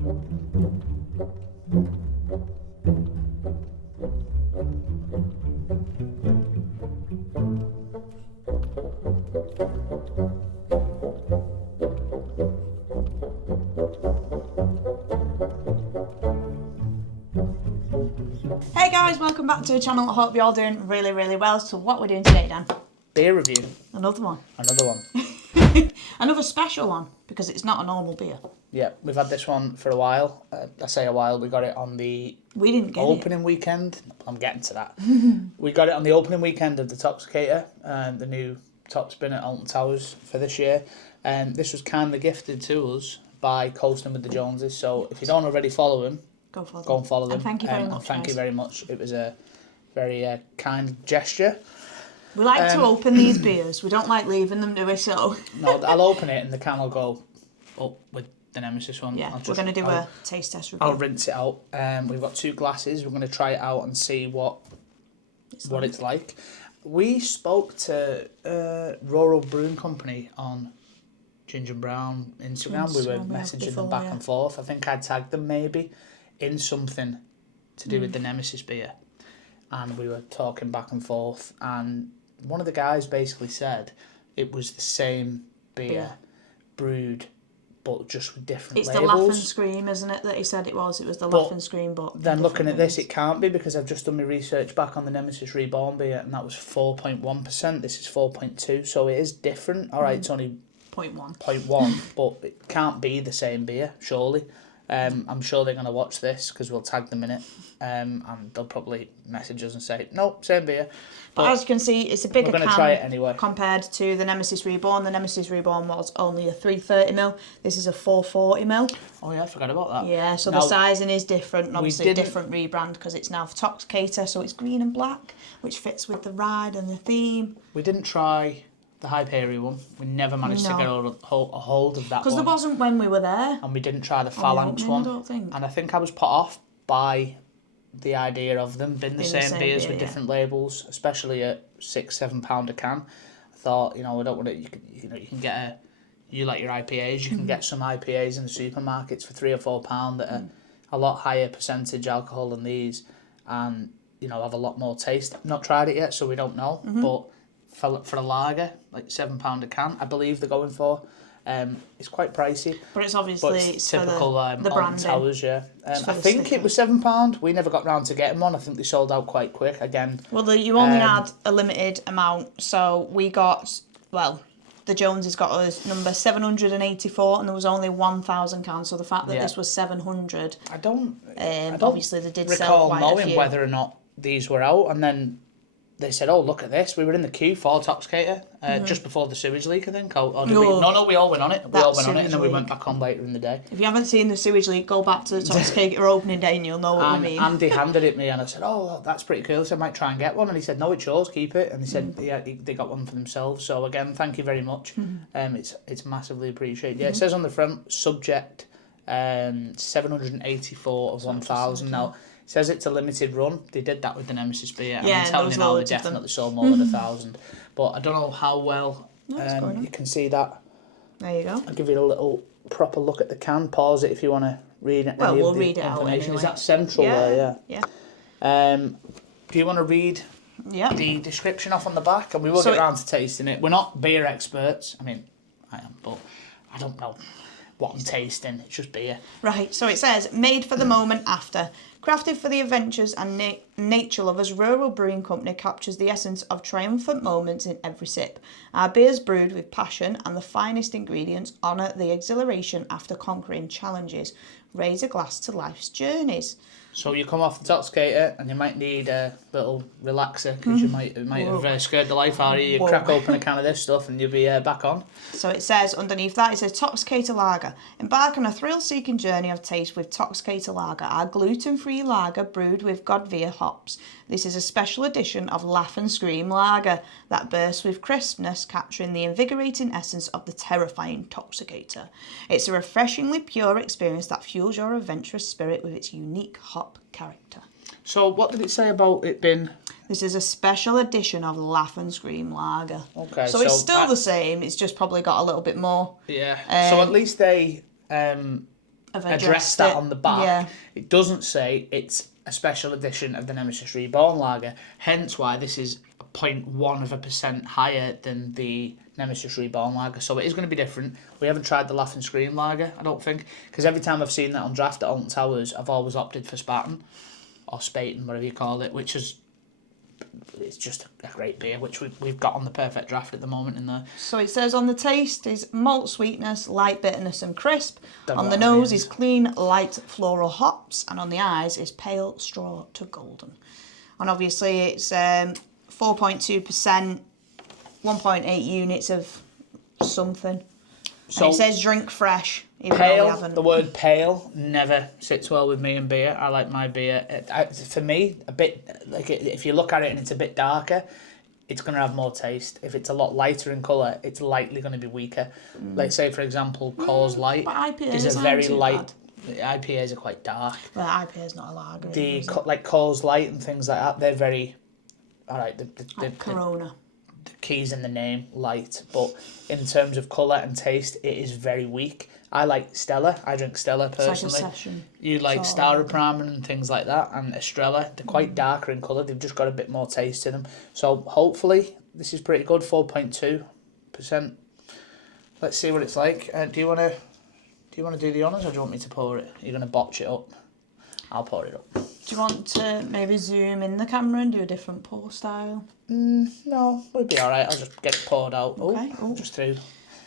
Hey guys, welcome back to the channel. I hope you're all doing really, really well. So what we're doing today, Dan? Beer review. Another one. Another one. Another special one, because it's not a normal beer. Yeah, we've had this one for a while. I say a while, we got it on the opening weekend. I'm getting to that. We got it on the opening weekend of the Toxicator, the new top spin at Alton Towers for this year. This was kindly gifted to us by Coasting with the Joneses. So if you don't already follow him, go and follow them. And thank you very much. Thank you very much. It was a very kind gesture. We like to open these beers. We don't like leaving them, do we? So no, I'll open it and the can will go up with the Nemesis one. Yeah, we're going to do a taste test review. I'll rinse it out. We've got 2 glasses. We're going to try it out and see what it's like. We spoke to Rural Brewing Company on Ginger Brown Instagram. We were messaging them back and forth. I think I tagged them maybe in something to do with the Nemesis beer. And we were talking back and forth. And one of the guys basically said it was the same beer brewed, but just with different labels. It's the Laugh and Scream, isn't it, that he said it was? It was the Laugh and Scream, but... Then looking at this, it can't be, because I've just done my research back on the Nemesis Reborn beer, and that was 4.1%. This is 4.2%, so it is different. All right, it's only 0.1, but it can't be the same beer, surely. I'm sure they're going to watch this, because we'll tag them in it, and they'll probably message us and say, nope, same beer. But as you can see, it's a bigger can try it anyway. Compared to the Nemesis Reborn. The Nemesis Reborn was only a 330ml. This is a 440ml. Oh yeah, I forgot about that. Yeah, so the sizing is different, and obviously a different rebrand, because it's now for Toxicator, so it's green and black, which fits with the ride and the theme. We didn't try the Hyperion one. We never managed to get a hold of that one. Because there wasn't when we were there. And we didn't try the Phalanx one. I don't think. And I think I was put off by the idea of them being the same beers with different labels, especially at £6-7 a can. I thought, I don't want it. You can get you like your IPAs. You can get some IPAs in the supermarkets for £3 or £4 that are a lot higher percentage alcohol than these, and have a lot more taste. Not tried it yet, so we don't know. But for a lager, like £7 a can, I believe they're going for. It's quite pricey, but it's obviously typical the branding. Towers, yeah. I think it was £7. We never got round to getting one. I think they sold out quite quick again. Well, you only had a limited amount, so we got the Joneses got us number 784, and there was only 1,000 cans. So the fact that this was 700, I don't obviously they did sell quite a few. Recall knowing whether or not these were out, and then they said, "Oh, look at this! We were in the queue for Toxicator just before the sewage leak, I think." Or did we? No, we all went on it. We all went on it, and then we went back on later in the day. If you haven't seen the sewage leak, go back to the Toxicator opening day, and you'll know what we mean. Andy handed it me, and I said, "Oh, that's pretty cool." So I might try and get one, and he said, "No, it's yours. Keep it." And he said, "Yeah, they got one for themselves." So again, thank you very much. It's massively appreciated. Yeah, it says on the front, subject 784 of 1,000 now. Says it's a limited run. They did that with the Nemesis beer. Yeah, I'm telling you now, they definitely sold more than 1,000. But I don't know how well you can see that. There you go. I'll give you a little proper look at the can. Pause it if you want to read it. Well, we'll read it out anyway. Is that central there? Yeah. Do you want to read the description off on the back? And we will get around to tasting it. We're not beer experts. I mean, I am, but I don't know what I'm tasting. It's just beer. Right, so it says, made for the moment after. Crafted for the adventures and nature lovers, Rural Brewing Company captures the essence of triumphant moments in every sip. Our beers brewed with passion and the finest ingredients honour the exhilaration after conquering challenges. Raise a glass to life's journeys. So you come off the Toxicator and you might need a little relaxer, because you might have scared the life out of you. You crack open a can of this stuff and you'll be back on. So it says underneath that, it says Toxicator Lager. Embark on a thrill-seeking journey of taste with Toxicator Lager, our gluten-free lager brewed with Godvia hops. This is a special edition of Laugh and Scream Lager that bursts with crispness, capturing the invigorating essence of the terrifying Toxicator. It's a refreshingly pure experience that fuels your adventurous spirit with its unique hop character. So what did it say about it being? This is a special edition of Laugh and Scream Lager. Okay, so it's still the same. It's just probably got a little bit more. Yeah. So at least they addressed that on the back. Yeah. It doesn't say it's a special edition of the Nemesis Reborn lager, hence why this is 0.1% higher than the Nemesis Reborn lager, so it is going to be different. We haven't tried the Laugh and Scream lager, I don't think, because every time I've seen that on draft at Alton Towers, I've always opted for Spaten, or Spaten, whatever you call it, which is, it's just a great beer, which we've got on the perfect draft at the moment in there. So it says on the taste is malt sweetness, light bitterness and crisp. Don't know On the what that nose means. is clean, light floral hops. And on the eyes is pale straw to golden. And obviously it's 4.2%, 1.8 units of something. So And it says drink fresh. Even though we pale, haven't. the word pale never sits well with me in beer. I like my beer, for me, a bit, like if you look at it and it's a bit darker, it's going to have more taste. If it's a lot lighter in colour, it's likely going to be weaker. Like say, for example, Coors Light but IPAs is a aren't very too light, IPAs are quite dark. Well, IPA is not a lager. Like Coors Light and things like that, they're very, alright, Like Corona. the key's in the name, light, but in terms of colour and taste, it is very weak. I like Stella. I drink Stella personally. It's like a session. You like sort of. Staropramen and things like that, and Estrella. They're quite darker in colour. They've just got a bit more taste to them. So hopefully this is pretty good. 4.2%. Let's see what it's like. Do you want to do the honours, or do you want me to pour it? You're going to botch it up. I'll pour it up. Do you want to maybe zoom in the camera and do a different pour style? No, we'll be all right. I'll just get it poured out. Okay. Oh, just through.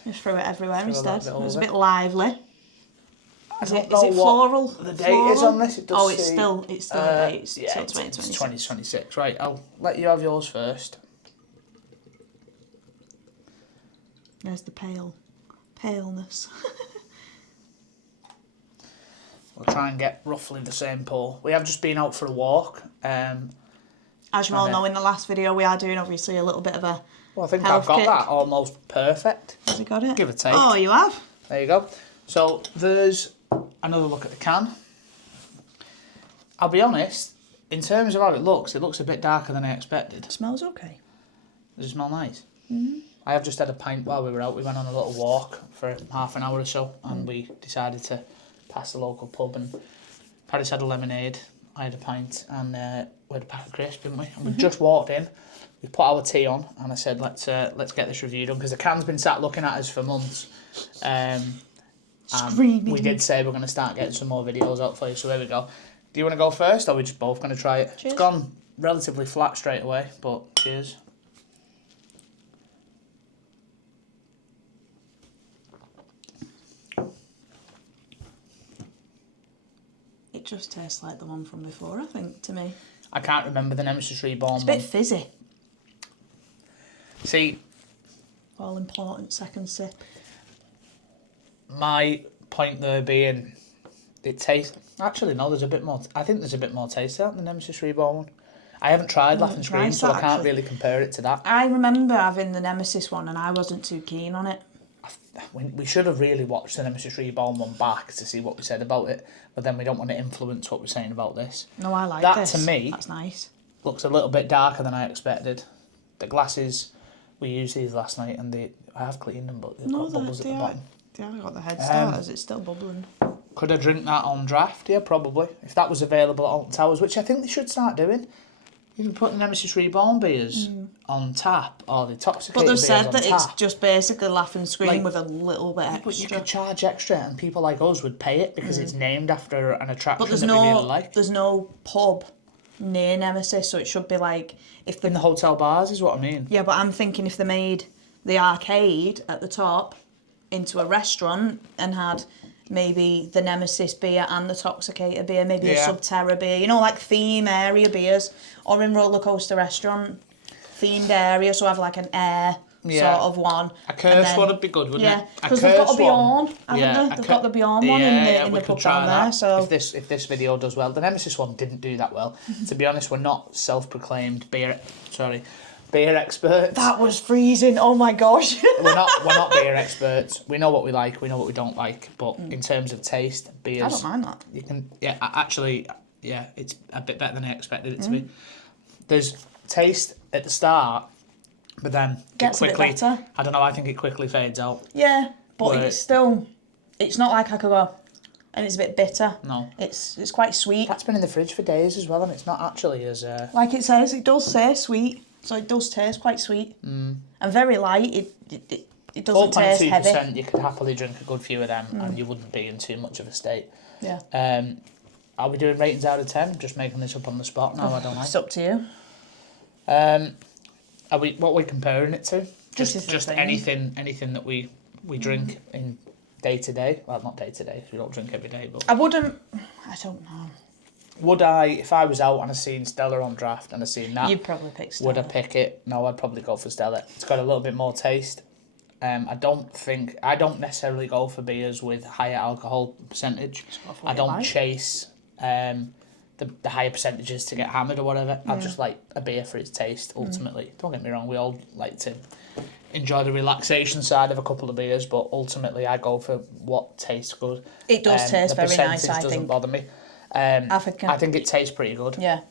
Just throw it everywhere Throw a instead. little bit It's a over. bit lively. I Is don't it know what floral? the date is on this. It does Oh, it's say, still a date. It's yeah, till it's 2026. 2026. Right, I'll let you have yours first. There's the paleness. We'll try and get roughly the same pour. We have just been out for a walk. As you all know, in the last video, we are doing obviously a little bit of a Well, I think health I've got kick. that almost perfect. Has he got it? Give or take. Oh, you have? There you go. So there's another look at the can. I'll be honest, in terms of how it looks a bit darker than I expected. It smells okay. Does it smell nice? I have just had a pint while we were out. We went on a little walk for half an hour or so, and we decided to pass the local pub, and Paris had a lemonade, I had a pint, and we had a pack of crisps, didn't we? And we just walked in, we put our tea on, and I said, let's get this review done, because the can's been sat looking at us for months. And Screaming. we did say we're going to start getting some more videos out for you, so here we go. Do you want to go first, or are we just both going to try it? Cheers. It's gone relatively flat straight away, but cheers. It just tastes like the one from before, I think, to me. I can't remember the Nemesis Reborn It's a one. bit fizzy. See, All important second sip. my point there being, it tastes... Actually, no, there's a bit more... I think there's a bit more taste to that than the Nemesis Reborn one. I haven't tried Laugh and Scream, tried so that, I can't actually. really compare it to that. I remember having the Nemesis one and I wasn't too keen on it. We should have really watched the Nemesis Reborn one back to see what we said about it, but then we don't want to influence what we're saying about this. No, I like That, this. to me- That's nice. Looks a little bit darker than I expected. The glasses, we used these last night, and I have cleaned them, but they've got bubbles at the bottom. They have got the head starters. It's still bubbling. Could I drink that on draft? Yeah, probably. If that was available at Alton Towers, which I think they should start doing. You can put the Nemesis Reborn beers on tap, or the Toxicator But they've beers said on that tap. it's just basically Laugh and Scream Like- with a little bit But you extra. could charge extra, and people like us would pay it because it's named after an attraction But there's that we no, really like. there's no pub near Nemesis, so it should be like if the In the hotel bars is what I mean. yeah. But I'm thinking if they made the arcade at the top into a restaurant and had maybe the Nemesis beer and the Toxicator beer, maybe Yeah. a Subterra beer, you know, like theme area beers, or in Roller Coaster Restaurant themed area, so have like an air Yeah. sort of one. A curse one would be good, wouldn't Yeah, it? because they've got a curse Beyond, one. haven't Yeah, they? They've got the Beyond one in we the could pub try down that. there. So If this video does well, the Nemesis one didn't do that well. To be honest, we're not self-proclaimed beer experts. that was freezing. Oh my gosh. we're not beer experts. We know what we like, we know what we don't like. But in terms of taste, beers, I don't mind that. you can actually it's a bit better than I expected it to be. There's taste at the start, but then Gets a it bit quickly. better. I don't know. I think it quickly fades out. Yeah, but Where- it's still, it's not like I could go, and it's a bit bitter. No. It's quite sweet. That's been in the fridge for days as well, and it's not actually as... Like it says, it does say sweet, so it does taste quite sweet. And very light, it doesn't taste heavy. 4.2%, you could happily drink a good few of them, and you wouldn't be in too much of a state. Yeah. Are we doing ratings out of 10? I'm just making this up on the spot now, I don't like. It's up to you. What are we comparing it to? Just thing. anything that we drink in day to day. Well, not day to day. We don't drink every day, but I wouldn't. I don't know. Would I, if I was out and I seen Stella on draft and I seen that, You'd probably pick Stella. would I pick it? No, I'd probably go for Stella. It's got a little bit more taste. I don't necessarily go for beers with higher alcohol percentage. I don't chase the higher percentages to get hammered or whatever. I just like a beer for its taste, ultimately. Don't get me wrong, we all like to enjoy the relaxation side of a couple of beers, but ultimately I go for what tastes good. It does taste very nice, I think. Doesn't bother me. I think it tastes pretty good. Yeah.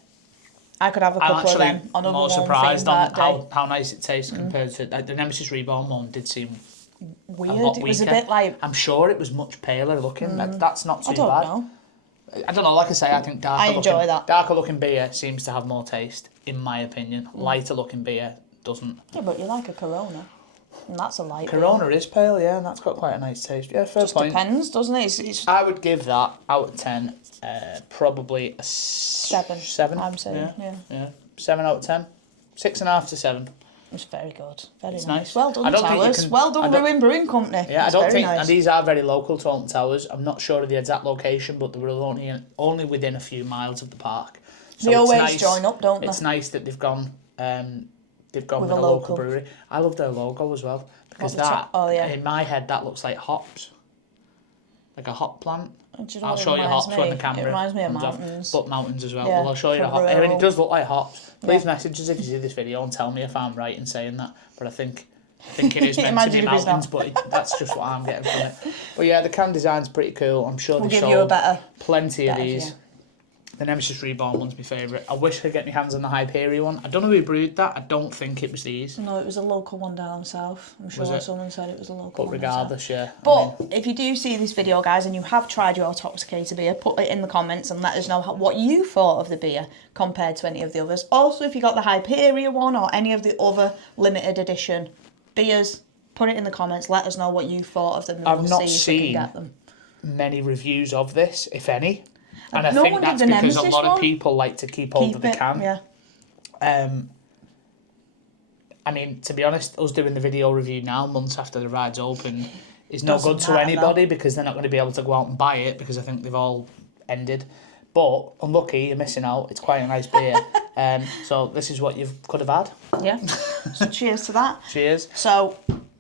I could have a couple of them on a I'm more warm surprised thing on that day. how nice it tastes compared to... the Nemesis Reborn one did seem weird. a lot It was weaker. a bit like... I'm sure it was much paler looking. That's not too I don't bad. know. I don't know, like I say, I think darker looking beer seems to have more taste, in my opinion. Lighter looking beer doesn't. Yeah, but you like a Corona, and that's a light Corona beer. is pale, yeah, and that's got quite a nice taste. Yeah, fair point. Depends, doesn't it? I would give that, out of 10, probably a 7. 7. I'm saying, Yeah. 7 out of 10. 6.5 to 7. It's very good. Very It's nice. nice. Well done, I don't think you Towers. can- Well done, I don't- Rural Brewing Company. Yeah, It's I don't very think, nice. and these are very local to Alton Towers. I'm not sure of the exact location, but they were only within a few miles of the park. So They it's always nice, join up, don't they? It's nice that they've gone with a local local brewery. I love their logo as well, because in my head that looks like hops, like a hop plant. Do you know I'll what it show you reminds hops me? when the camera It reminds me of comes mountains. off. But mountains as well. Yeah, Well, I'll show you the for hops. I mean, rural. it does look like hops. Please Yeah. message us if you see this video and tell me if I'm right in saying that. But I think it is meant to Imagine be if it's mountains, not. but that's just what I'm getting from it. But yeah, the can design's pretty cool. I'm sure We'll they've give you a sold plenty of better these. view. The Nemesis Reborn one's my favourite. I wish I could get my hands on the Hyperion one. I don't know who brewed that. I don't think it was these. No, it was a local one down south. I'm sure someone said it was a local But one. regardless, yeah. But if you do see this video, guys, and you have tried your Toxicator beer, put it in the comments and let us know what you thought of the beer compared to any of the others. Also, if you got the Hyperion one or any of the other limited edition beers, put it in the comments. Let us know what you thought of them. And I've we'll not see if we seen can get them. many reviews of this, if any. And I No think one did that's the because a Nemesis lot of one. people like to keep hold of the can. Yeah. I mean, to be honest, us doing the video review now, months after the ride's open, is no Doesn't good to matter, anybody because they're not going to be able to go out and buy it because I think they've all ended. But unlucky, you're missing out. It's quite a nice beer. So this is what you could have had. Yeah. So cheers to that. Cheers. So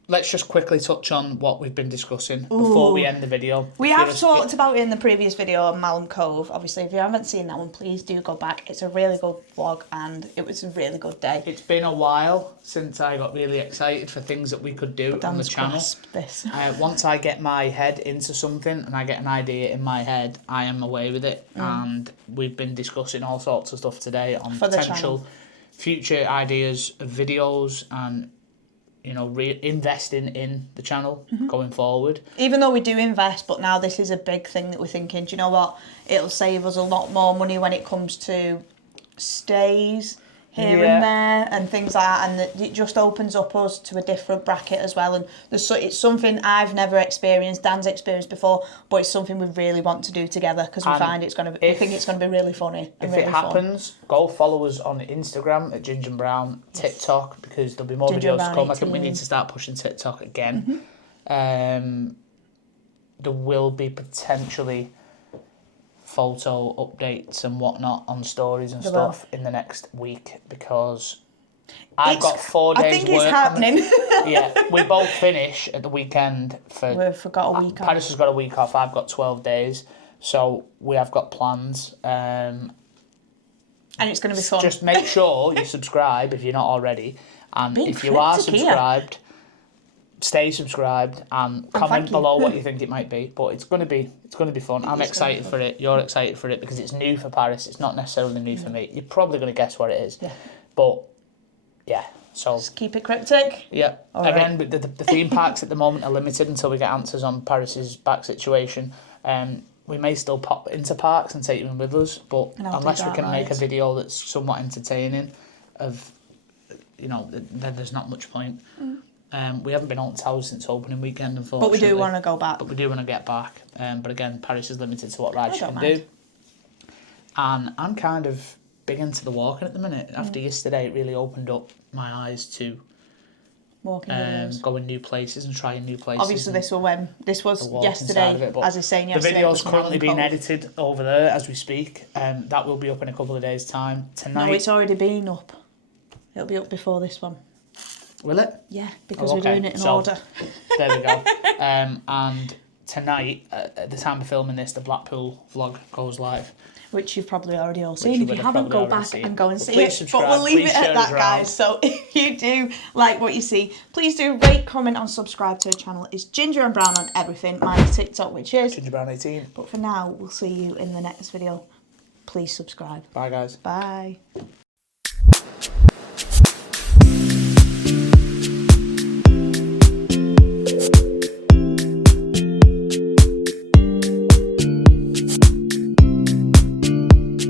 Let's just quickly touch on what we've been discussing before we end the video. we have talked about it in the previous video on Malham Cove. Obviously, if you haven't seen that one, please do go back. It's a really good vlog and it was a really good day. It's been a while since I got really excited for things that we could do on the channel. This. Once I get my head into something and I get an idea in my head, I am away with it. And we've been discussing all sorts of stuff today on potential future ideas of videos and, you know, investing in the channel going forward. Even though we do invest, but now this is a big thing that we're thinking, do you know what? It'll save us a lot more money when it comes to stays here and there and things like that, and it just opens up us to a different bracket as well. And it's something I've never experienced, Dan's experienced before, but it's something we really want to do together because we find it's going to. We think it's going to be really funny. And if really it happens, go follow us on Instagram at Ginger Brown, TikTok because there'll be more videos to come. I think we need to start pushing TikTok again. There will be potentially photo updates and whatnot on stories and stuff in the next week because I've got 4 days. I think work it's happening. Yeah, we both finish at the weekend. We've got a week off. Paris has got a week off. I've got 12 days, so we have got plans. And it's going to be fun. Just make sure you subscribe if you're not already, and if you are subscribed, stay subscribed and comment below what you think it might be. But it's going to be fun. I'm excited for it. You're excited for it because it's new for Paris. It's not necessarily new for me. You're probably going to guess what it is. Yeah. But yeah, so just keep it cryptic. Yeah. Again, the theme parks at the moment are limited until we get answers on Paris's back situation. We're we may still pop into parks and take them with us, but And I'll do unless we dark can make a rides. video that's somewhat entertaining, then there's not much point. We haven't been out to towers since opening weekend, unfortunately. But we do want to go back. But we do want to get back. But again, Paris is limited to what rides I you don't can mind. do. And I'm kind of big into the walking at the minute. After yesterday, it really opened up my eyes to Walking videos. going new places and trying new places. Obviously, this was the walking side of yesterday. it, but As I was saying the yesterday, video's it was currently being cold. edited over there as we speak. That will be up in a couple of days' time. Tonight, No, it's already been up. It'll be up before this one. will it? Yeah, because Oh, we're okay. doing it in So, order. There we go. And tonight, at the time of filming this, the Blackpool vlog goes live. Which you've probably already all you seen. If would you have haven't, probably go already back seen. and go and But see please it. subscribe, But we'll leave please it at share that, us around. guys. So if you do like what you see, please do rate, comment, and subscribe to the channel. It's Ginger and Brown on everything. Mine's TikTok, which is. Ginger Brown 18. But for now, we'll see you in the next video. Please subscribe. Bye, guys. Bye.